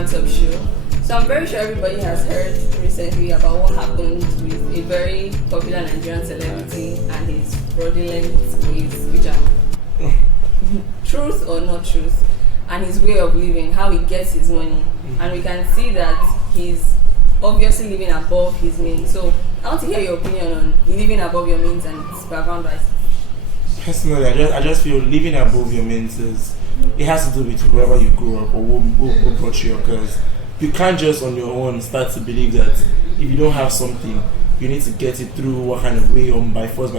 RantsUp show. So I'm very sure everybody has heard recently about what happened with a very popular Nigerian celebrity and his fraudulent ways, which are truth or not truth, and his way of living, how he gets his money. And we can see that he's obviously living above his means. So I want to hear your opinion on living above your means and its background rights. Personally, I just feel living above your means it has to do with wherever you grew up or who brought you up, because you can't just on your own start to believe that if you don't have something, you need to get it through what kind of way or by force.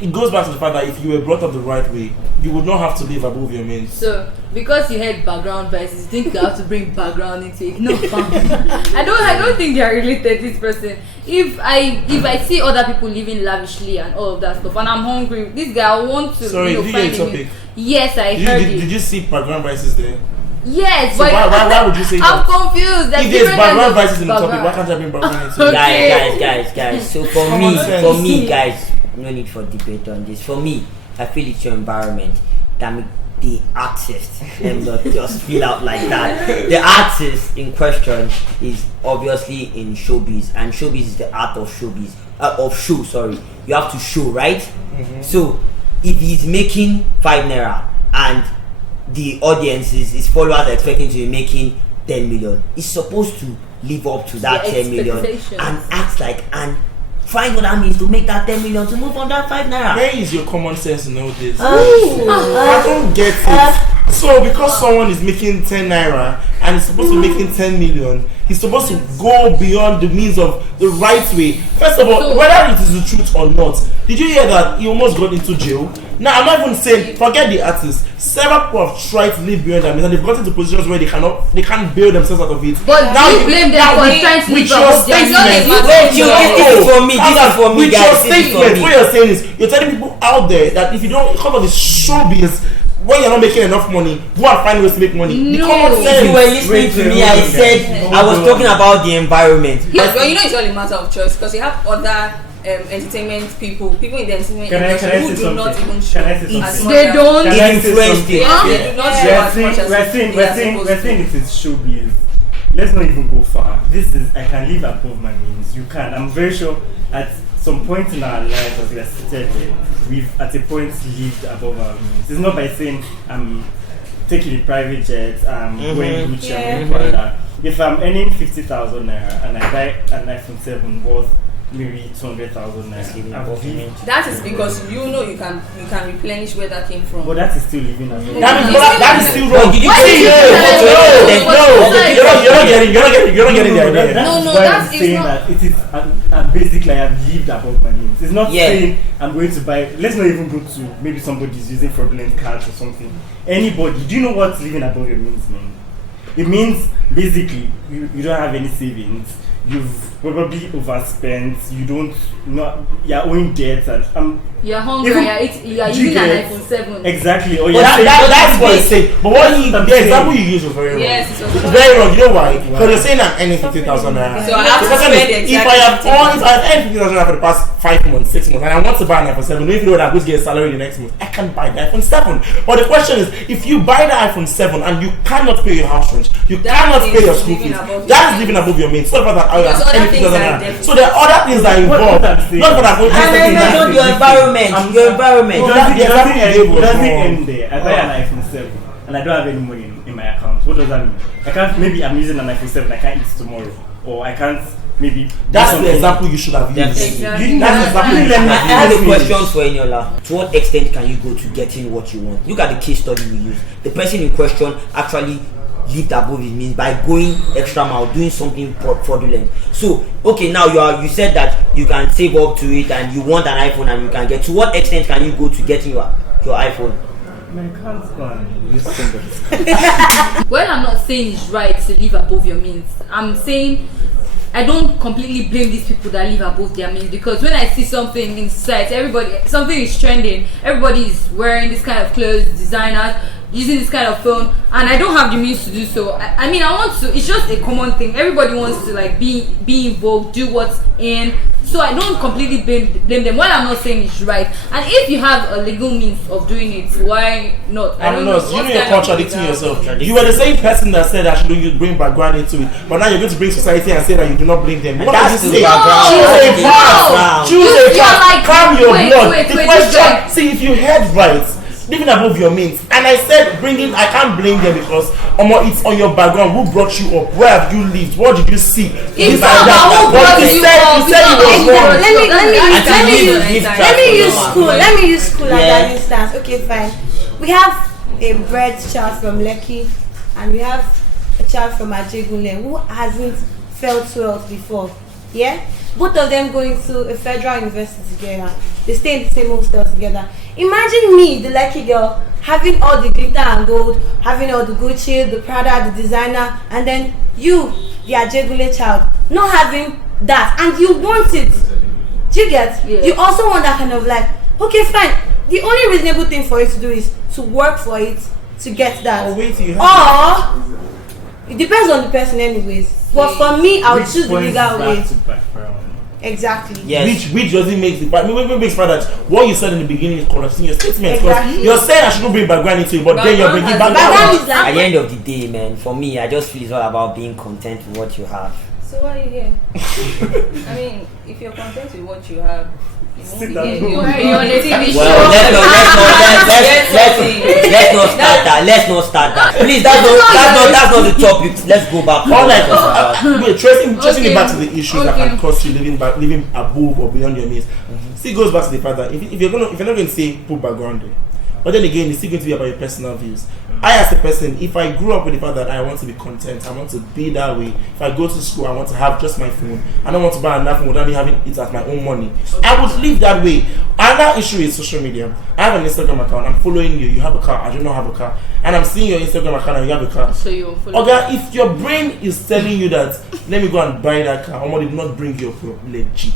It goes back to the fact that if you were brought up the right way, you would not have to live above your means. So, because you had background biases, you think you have to bring background into it? No, I don't think they are related. This person. If I see other people living lavishly and all of that stuff, and I'm hungry, this guy I want to. Sorry, did you hear the topic? Yes, I heard it. Did you see background biases there? Yes, so but why would you say I'm that? confused. If there's background biases in the topic, why can't I bring background into it? Guys. So for me, guys, no need for debate on this. For me, I feel it's your environment that make the artist and not just feel out like that. The artist in question is obviously in showbiz, and showbiz is the art of showbiz. You have to show, right? Mm-hmm. So if he's making 5 naira and the audience his followers are expecting to be making 10 million, he's supposed to live up to that 10 million and act like and find what that means to make that 10 million to move on that 5 naira. Where is your common sense to know this? I don't get it. So because someone is making 10 naira and is supposed to be making 10 million, he's supposed to go beyond the means of the right way. First of all, whether it is the truth or not, did you hear that he almost got into jail? Now I'm not even saying forget the artists. Several people have tried to live beyond that means and they've gotten to positions where they can't bail themselves out of it. But now you blame them for trying to live your statement. This is for me. With your statement, what you're saying is you're telling people out there that if you don't come on the showbiz, when you're not making enough money, go and find ways to make money. No. The common sense. If you were listening to me, I said I was talking about the environment. Yes, well, it's all a matter of choice because you have other entertainment people in the entertainment industry who do not even show as much. They don't influence it. They do not show as much as we're saying it is showbiz. Let's not even go far. This is I can live above my means. You can. I'm very sure at some point in our lives as we are seated here, we've at a point lived above our means. It's not by saying I'm taking a private jet, going Gucci and all that. If I'm earning 50,000 naira and I buy an iPhone 7 worth maybe 200,000 naira, that is because you can replenish where that came from. but that is still living as well. That is still wrong. You're not getting the idea. No, That's saying that it is basically I have lived above my means. It's not saying I'm going to buy. Let's not even go to maybe somebody's using fraudulent cards or something. Anybody, do you know what living above your means means? It means basically you don't have any savings. you've probably overspent. You don't know you're owing debt, and You're hungry. Even- You are using an iPhone 7. exactly. Or But you're saying, that's what I say. But what the example you used was very wrong. Yes, it was It's very wrong. You know why? Because you're saying I'm earning 50,000 naira. So I have The to question spend is, exactly if I've earned 50,000 naira for the past 5 months, 6 months, and I want to buy an iPhone 7, if you know that I'm going to get a salary the next month, I can buy the iPhone 7. But the question is, if you buy the iPhone 7 and you cannot pay your house rent, you That cannot is pay your school living fees, above your that is means. living above your means. It's not about that. Because other earning things 50,000 are naira. definitely- So there are other things that are involved. what I'm saying. Not that I'm going to And say then that. your environment. Your environment. Well, that- It doesn't the end- example it doesn't you gave was end there. I buy an iPhone 7 and I don't have any money in my account. What does that mean? I can't. Maybe I'm using an iPhone 7. I can't eat tomorrow, or I can't. Maybe That's do the something. example you should have used. Exactly. You didn't That's let me- exactly you didn't what let I me have a finish. question for Eniola. To what extent can you go to getting what you want? Look at the case study we use. The person in question actually lived above his means by going extra mile, doing something fraudulent. So, okay, now you said that you can save up to it and you want an iPhone and you can get. To what extent can you go to getting your iPhone? Man, I can't go and use somebody. Well, I'm not saying it's right to live above your means. I'm saying I don't completely blame these people that live above their means, because when I see something in society, something is trending, everybody is wearing this kind of clothes, designers, using this kind of phone, and I don't have the means to do so. I mean, I want to. It's just a common thing. Everybody wants to like be involved, do what's in. So I don't completely blame them. While I'm not saying it's right, and if you have a legal means of doing it, why not? I I'm don't not. know. You What know you're kind of contradicting legal- yourself. You were the same person that said I should bring background into it, but now you're going to bring society and say that you do not blame them. What That's does the it say? background. Choose a No. path. Choose a You're path. like, Calm your wait, blood. wait, The wait, question. wait. See, if you heard right, living above your means, and I said I can't blame them because it's on your background. Who brought you up? Where have you lived? What did you see? It's not about who But brought you you said up. you said it was wrong. Let me use school as Yeah. an instance. Okay, fine. We have a bred child from Lekki and we have a child from Ajegunle who hasn't felt wealth before. Yeah? Both of them going to a federal university together. They stay in the same hostel together. Imagine me, the Lekki girl, having all the glitter and gold, having all the Gucci, the Prada, the designer, and then you, the Ajegunle child, not having that, and you want it. Do you get? Yeah. You also want that kind of life. Okay, fine. The only reasonable thing for you to do is to work for it to get that. Oh, wait till you have Or it depends on the person, anyways. But for me, I would Which choose the points legal way. back to background. Exactly. Yes. Which doesn't make the what makes that what you said in the beginning is contradicting your statement, because Exactly. you're saying I shouldn't bring background into it, but then you're bringing Background background. Background is At the like. end of the day, man, for me, I just feel it's all about being content with what you have. So why are you here? I mean, if you're content with what you have, you won't Sit be down. here. Why are you on a TV show? Well, let's not start that. Let's not start that. Please, that's not the topic. Let's go back. All like wait, tracing Okay. it back to the issues that Okay. can cost you living above or beyond your means. Still goes back to the fact that if you're not going to say put background there, but then again, it's still going to be about your personal views. I, as a person, if I grew up with the fact that I want to be content, I want to be that way. If I go to school, I want to have just my phone. I don't want to buy another phone without me having it as my own money. I would live that way. Another issue is social media. I have an Instagram account. I'm following you. You have a car. I do not have a car. And I'm seeing your Instagram account and you have a car. So you follow. Okay, if your brain is telling you that, let me go and buy that car, or did not bring your phone, legit.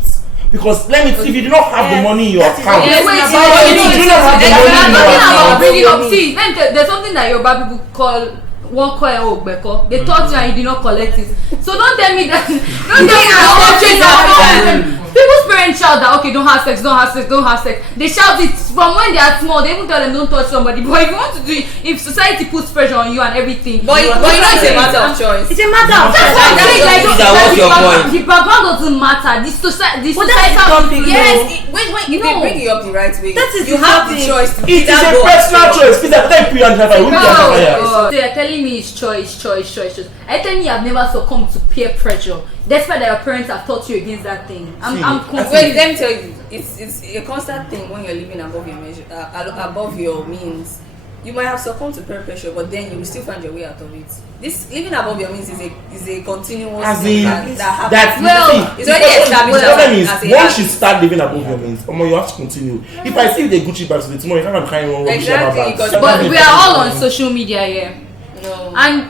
Because if you do not have the money in your account, Yeah, wait, That's wait, about wait, it. wait, You don't have the wait, money wait, in wait, your wait, account. bring it up. See, there's something that Yoruba people call one coin ogbeko. They taught you and you did not collect it. So don't tell me that. Don't tell me that. People's parents shout that okay, don't have sex. They shout it from when they are small. They even tell them don't touch somebody. But if you want to do it, if society puts pressure on you and everything, But you know it's a matter of choice. It's a matter of that's what I'm saying. Like, Lisa, what's your point? the background doesn't matter. The societal. But that's the topic, Yes, though. if they No. bring it up the right way, That is you the have the topic. choice to it is either a go personal or choice. Please, I put you on driver. So you're telling me it's choice. Are you telling me I've never succumbed to peer pressure? Despite that your parents have taught you against that thing. I'm confused. Wait, let me tell you, it's a constant thing when you're living above your measure, above your means. You might have succumbed to peer pressure, but then you will still find your way out of it. This living above your means is a continuous As thing in, that happens. that's Well, it's already established the problem is as a once you habit. start living above your means, you have to continue. If I see the Gucci bags today, tomorrow you can't carry one rubbish Exactly, bags. because- But we are all on social media here. No. And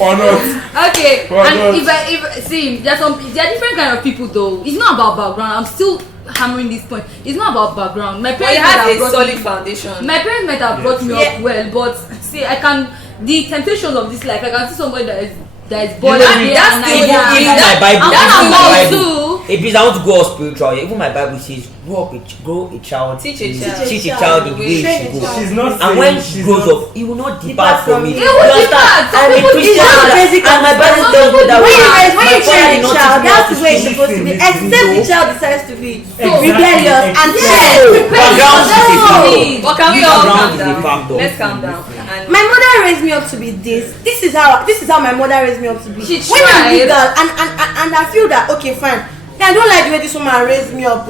Or not? Okay, Why and not? if see, there are different kind of people though. It's not about background. I'm still hammering this point. It's not about background. My But parents you might have have a brought solid me. foundation. My parents might have brought me up well, but see, I can. The temptations of this life, I can see somebody that is born know, here that's and still- Nigeria. Even my Bible, That's even my about Bible. too. If I want to go all spiritual, even my Bible says, grow a child, Teach a child. teach a child the way he Train a should go. child. She's not And saying when he she's grows not- up, he will not Depart depart from from it. it. He will You depart. understand? Some I'm a people Christian, depart. Basic and my Bible tells me that When you my when you father train did a not child, teach me that's how the to way it's speak supposed to be. things, Except the though. child decides to be Exactly. rebellious and Background is a factor. But can we all Background calm is a down? factor. Let's calm down. And my mother raised me up to be this. This is how my mother raised me up to be. She When I'm tried. big girl and I feel that okay fine. I don't like the way this woman raised me up.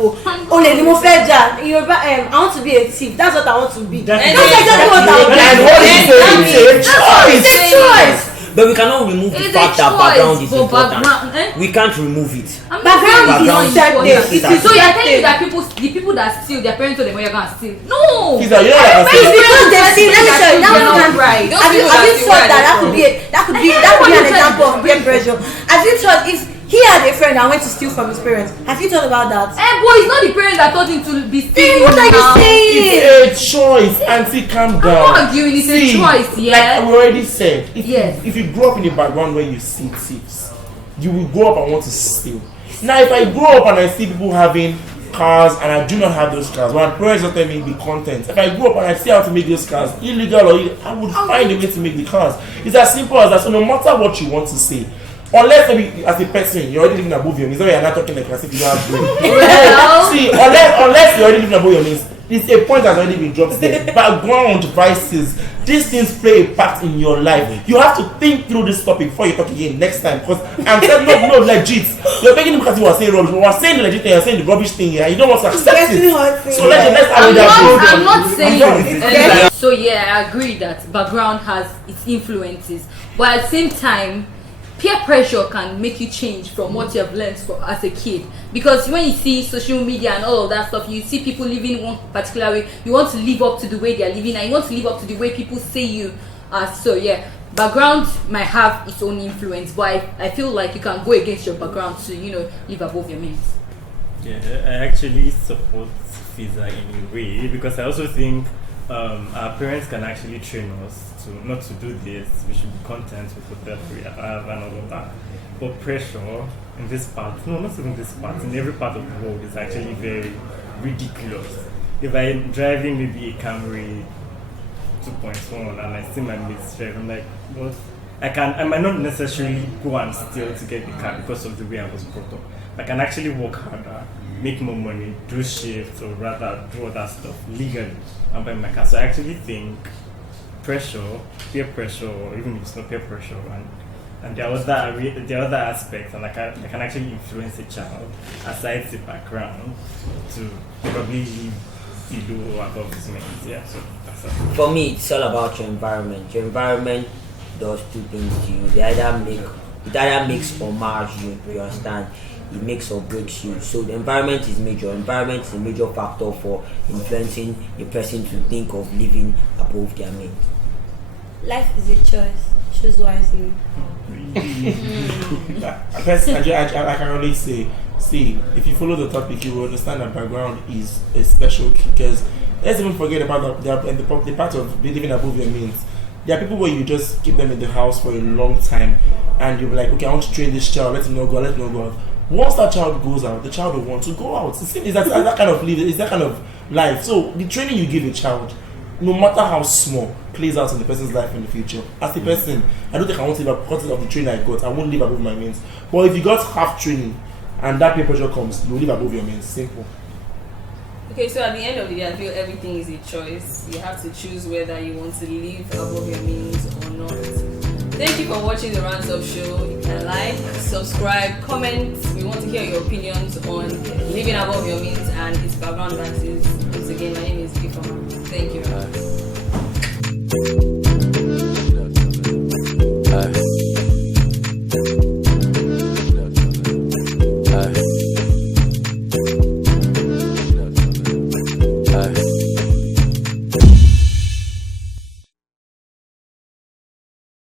Only mo fẹ́ jà. I want to be a thief. That's what I want to be. That's That's exactly what I want. And what is it? It's a choice. It's a choice. But we cannot remove the It's a fact that choice, background is but important. background, eh? We can't remove it. I'm not Background saying is it's set not there. important. It is So you're set telling me there. that the people that steal, their parents told them, "Well, you're gonna steal." No. He's like, you know what I'm It's saying? because they see. Let me tell you. Now They're you not can. right. Those Have you people that thought see where that they're that could be an example of peer pressure? Have you thought if he had a friend that went to steal from his parents? Have you thought about that? Boy, it's not the parents that taught him to be Then stealing. what are you now. saying? It's a choice. Auntie, calm down. I'm not arguing, it's a See, choice, yeah. Like we already said, Yes. if you grow up in a background where you see thieves, you will grow up and want to steal. Now, if I grow up and I see people having cars and I do not have those cars, my parents don't tell me the content. If I grow up and I see how to make those cars, illegal or illegal, I would find a way to make the cars. It's as simple as that. So no matter what you want to say, unless maybe as a person you're already living above your means, you're not talking like as if you don't have brain. Well, See, unless you're already living above your means, it's a point that's already been dropped there. Background vices, these things play a part in your life. You have to think through this topic before you talk again next time. Because I'm saying no, legit. You're making it because you were saying rubbish. But we're saying the legit thing, you're saying the rubbish thing here. You don't want to accept Getting it. hot. So let's have that. I'm not saying. Yeah. So yeah, I agree that background has its influences, but at the same time, peer pressure can make you change from what you have learned as a kid. Because when you see social media and all of that stuff, you see people living one particular way. You want to live up to the way they are living, and you want to live up to the way people say you are. So yeah, background might have its own influence, but I feel like you can go against your background to live above your means. Yeah, I actually support Fiza in a way because I also think our parents can actually train us to not to do this. We should be content with whatever we have and all of that. But pressure in this part, no, not even this part, in every part of the world is actually very ridiculous. If I'm driving maybe a Camry 2.1 and I see my mates drive, I'm like, what? I might not necessarily go and steal to get the car because of the way I was brought up. I can actually work harder, make more money, do shifts, or rather do other stuff legally and buy my car. So I actually think pressure, peer pressure, or even if it's not peer pressure, and there are other aspects, and I can actually influence a child aside the background to probably live below or above his means. Yeah, so that's it. For me, it's all about your environment. Your environment does two things to you. It either makes or mars you. You understand? It makes or breaks you. So the environment is major. Environment is a major factor for influencing a person to think of living above their means. Life is a choice. Choose wisely. Personally, I can only say, see, if you follow the topic, you will understand that background is a special key. Because let's even forget about the part of living above your means. There are people where you just keep them in the house for a long time, and you'll be like, okay, I want to train this child. Let him not go. Let him not go out. Once that child goes out, the child will want to go out. It's that kind of life. It's that kind of life. So the training you give a child, no matter how small, plays out in the person's life in the future. As a person, I don't think I want to live because of the training I got. I won't live above my means. But if you got half training and that peer pressure comes, you will live above your means. Simple. okay, so at the end of the day, I feel everything is a choice. You have to choose whether you want to live above your means or not. Thank you for watching the RantsUp show. You can like, subscribe, comment. We want to hear your opinions on living above your means and its background taxes. Once again, my name is Ifama. Thank you very much.